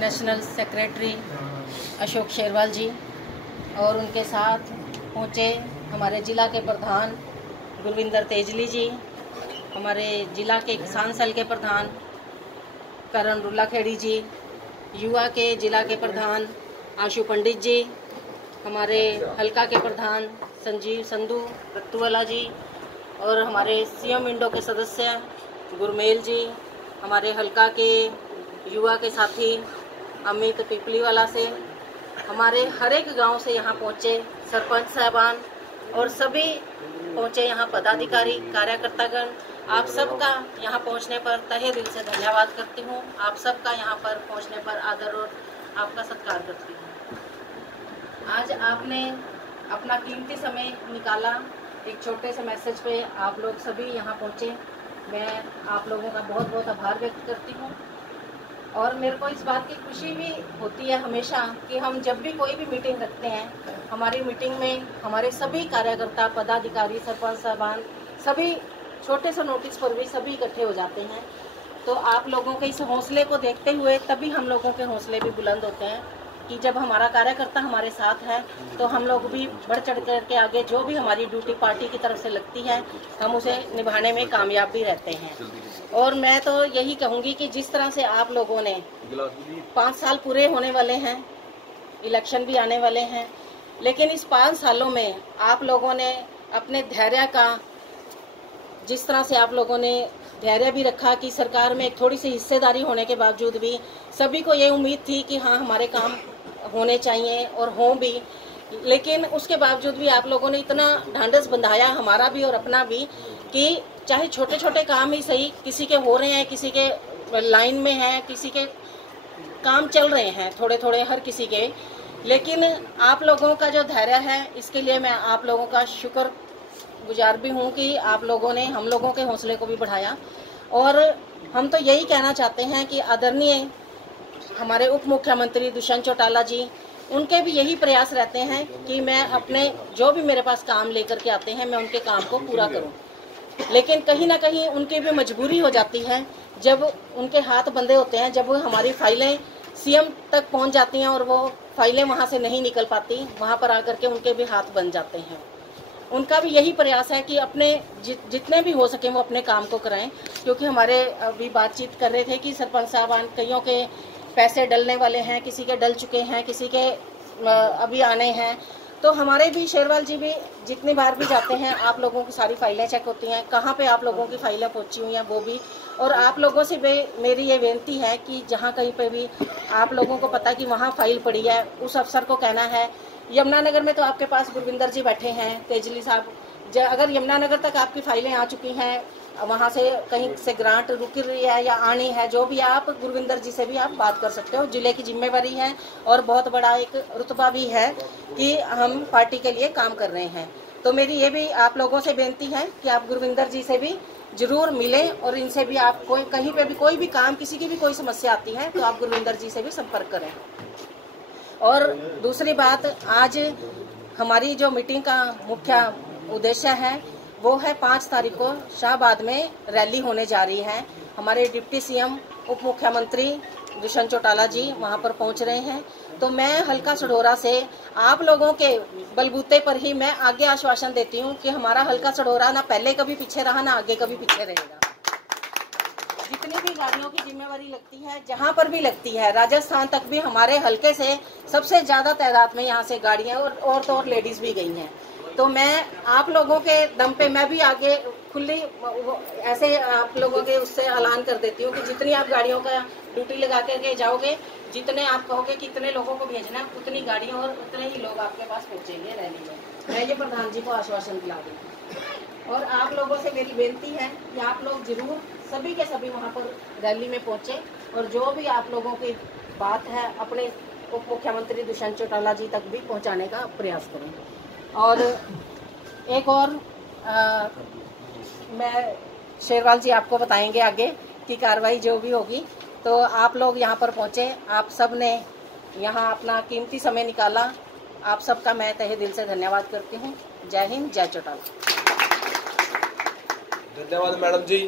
National secretary Ashok Sherwal जी और उनके साथ पहुँचे हमारे ज़िला के प्रधान गुरविंदर तेजली जी, हमारे ज़िला के किसान सेल के प्रधान करण रुल्लाखेड़ी जी, युवा के ज़िला के प्रधान आशु पंडित जी, हमारे हल्का के प्रधान संजीव संधू रत्तूवाला जी और हमारे सीएम विंडो के सदस्य गुरमेल जी, हमारे हल्का के युवा के साथी अमित पिपलीवाला से, हमारे हर एक गांव से यहाँ पहुँचे सरपंच साहबान और सभी पहुँचे यहाँ पदाधिकारी कार्यकर्तागण। आप सबका यहाँ पहुँचने पर तहे दिल से धन्यवाद करती हूँ। आप सबका यहाँ पर पहुँचने पर आदर और आपका सत्कार करती हूँ। आज आपने अपना कीमती समय निकाला, एक छोटे से मैसेज पे आप लोग सभी यहाँ पहुँचे। मैं आप लोगों का बहुत बहुत आभार व्यक्त करती हूँ और मेरे को इस बात की खुशी भी होती है हमेशा कि हम जब भी कोई भी मीटिंग रखते हैं, हमारी मीटिंग में हमारे सभी कार्यकर्ता पदाधिकारी सरपंच साहबान सभी छोटे से नोटिस पर भी सभी इकट्ठे हो जाते हैं। तो आप लोगों के इस हौसले को देखते हुए तभी हम लोगों के हौसले भी बुलंद होते हैं कि जब हमारा कार्यकर्ता हमारे साथ है तो हम लोग भी बढ़ चढ़ कर के आगे जो भी हमारी ड्यूटी पार्टी की तरफ से लगती है हम उसे निभाने में कामयाब भी रहते हैं। और मैं तो यही कहूँगी कि जिस तरह से आप लोगों ने 5 साल पूरे होने वाले हैं, इलेक्शन भी आने वाले हैं, लेकिन इस 5 सालों में आप लोगों ने अपने धैर्य का, जिस तरह से आप लोगों ने धैर्य भी रखा कि सरकार में थोड़ी सी हिस्सेदारी होने के बावजूद भी सभी को ये उम्मीद थी कि हाँ हमारे काम होने चाहिए और हों भी, लेकिन उसके बावजूद भी आप लोगों ने इतना ढांढस बंधाया हमारा भी और अपना भी कि चाहे छोटे छोटे काम ही सही, किसी के हो रहे हैं, किसी के लाइन में है, किसी के काम चल रहे हैं थोड़े थोड़े हर किसी के, लेकिन आप लोगों का जो धैर्य है इसके लिए मैं आप लोगों का शुक्र गुजार भी हूँ कि आप लोगों ने हम लोगों के हौसले को भी बढ़ाया। और हम तो यही कहना चाहते हैं कि आदरणीय हमारे उप मुख्यमंत्री दुष्यंत चौटाला जी, उनके भी यही प्रयास रहते हैं कि मैं अपने जो भी मेरे पास काम लेकर के आते हैं मैं उनके काम को पूरा करूं, लेकिन कहीं ना कहीं उनकी भी मजबूरी हो जाती है जब उनके हाथ बंधे होते हैं, जब हमारी फाइलें सीएम तक पहुंच जाती हैं और वो फाइलें वहां से नहीं निकल पाती, वहां पर आकर के उनके भी हाथ बन जाते हैं। उनका भी यही प्रयास है कि अपने जितने भी हो सके वो अपने काम को कराएं, क्योंकि हमारे अभी बातचीत कर रहे थे कि सरपंच साहबान कईयों के पैसे डलने वाले हैं, किसी के डल चुके हैं, किसी के अभी आने हैं। तो हमारे भी शेरवाल जी भी जितनी बार भी जाते हैं आप लोगों की सारी फाइलें चेक होती हैं, कहाँ पे आप लोगों की फाइलें पहुँची हुई हैं वो भी। और आप लोगों से भी मेरी ये विनती है कि जहाँ कहीं पे भी आप लोगों को पता कि वहाँ फाइल पड़ी है, उस अफसर को कहना है। यमुनानगर में तो आपके पास गुरविंदर जी बैठे हैं, तेजली साहब, अगर यमुनानगर तक आपकी फाइलें आ चुकी हैं, वहाँ से कहीं से ग्रांट रुक रही है या आनी है, जो भी आप गुरविंदर जी से भी आप बात कर सकते हो। जिले की जिम्मेवारी है और बहुत बड़ा एक रुतबा भी है कि हम पार्टी के लिए काम कर रहे हैं। तो मेरी ये भी आप लोगों से बेनती है कि आप गुरविंदर जी से भी जरूर मिलें और इनसे भी आप कोई कहीं पे भी कोई भी काम, किसी की भी कोई समस्या आती है तो आप गुरविंदर जी से भी संपर्क करें। और दूसरी बात, आज हमारी जो मीटिंग का मुख्य उद्देश्य है वो है 5 तारीख को शाहबाद में रैली होने जा रही है। हमारे डिप्टी सीएम उप मुख्यमंत्री दुष्यंत चौटाला जी वहां पर पहुंच रहे हैं। तो मैं हल्का सढौरा से आप लोगों के बलबूते पर ही मैं आगे आश्वासन देती हूं कि हमारा हल्का सढौरा ना पहले कभी पीछे रहा ना आगे कभी पीछे रहेगा। जितनी भी गाड़ियों की जिम्मेवारी लगती है, जहां पर भी लगती है, राजस्थान तक भी हमारे हल्के से सबसे ज्यादा तादाद में यहाँ से गाड़ियां और तो और लेडीज भी गई हैं। तो मैं आप लोगों के दम पे मैं भी आगे खुली ऐसे आप लोगों के उससे ऐलान कर देती हूँ कि जितनी आप गाड़ियों का ड्यूटी लगा करके जाओगे, जितने आप कहोगे कि इतने लोगों को भेजना, उतनी गाड़ियाँ और उतने ही लोग आपके पास पहुँचेंगे रैली में। मैं ये प्रधान जी को आश्वासन दिला दूँ। और आप लोगों से मेरी बेनती है कि आप लोग जरूर सभी के सभी वहाँ पर रैली में पहुँचे और जो भी आप लोगों की बात है अपने उप मुख्यमंत्री दुष्यंत चौटाला जी तक भी पहुँचाने का प्रयास करें। और एक और मैं शेरवाल जी आपको बताएंगे आगे की कार्रवाई जो भी होगी। तो आप लोग यहाँ पर पहुँचे, आप सब ने यहाँ अपना कीमती समय निकाला, आप सबका मैं तहे दिल से धन्यवाद करती हूँ। जय हिंद, जय चौटाला। धन्यवाद मैडम जी।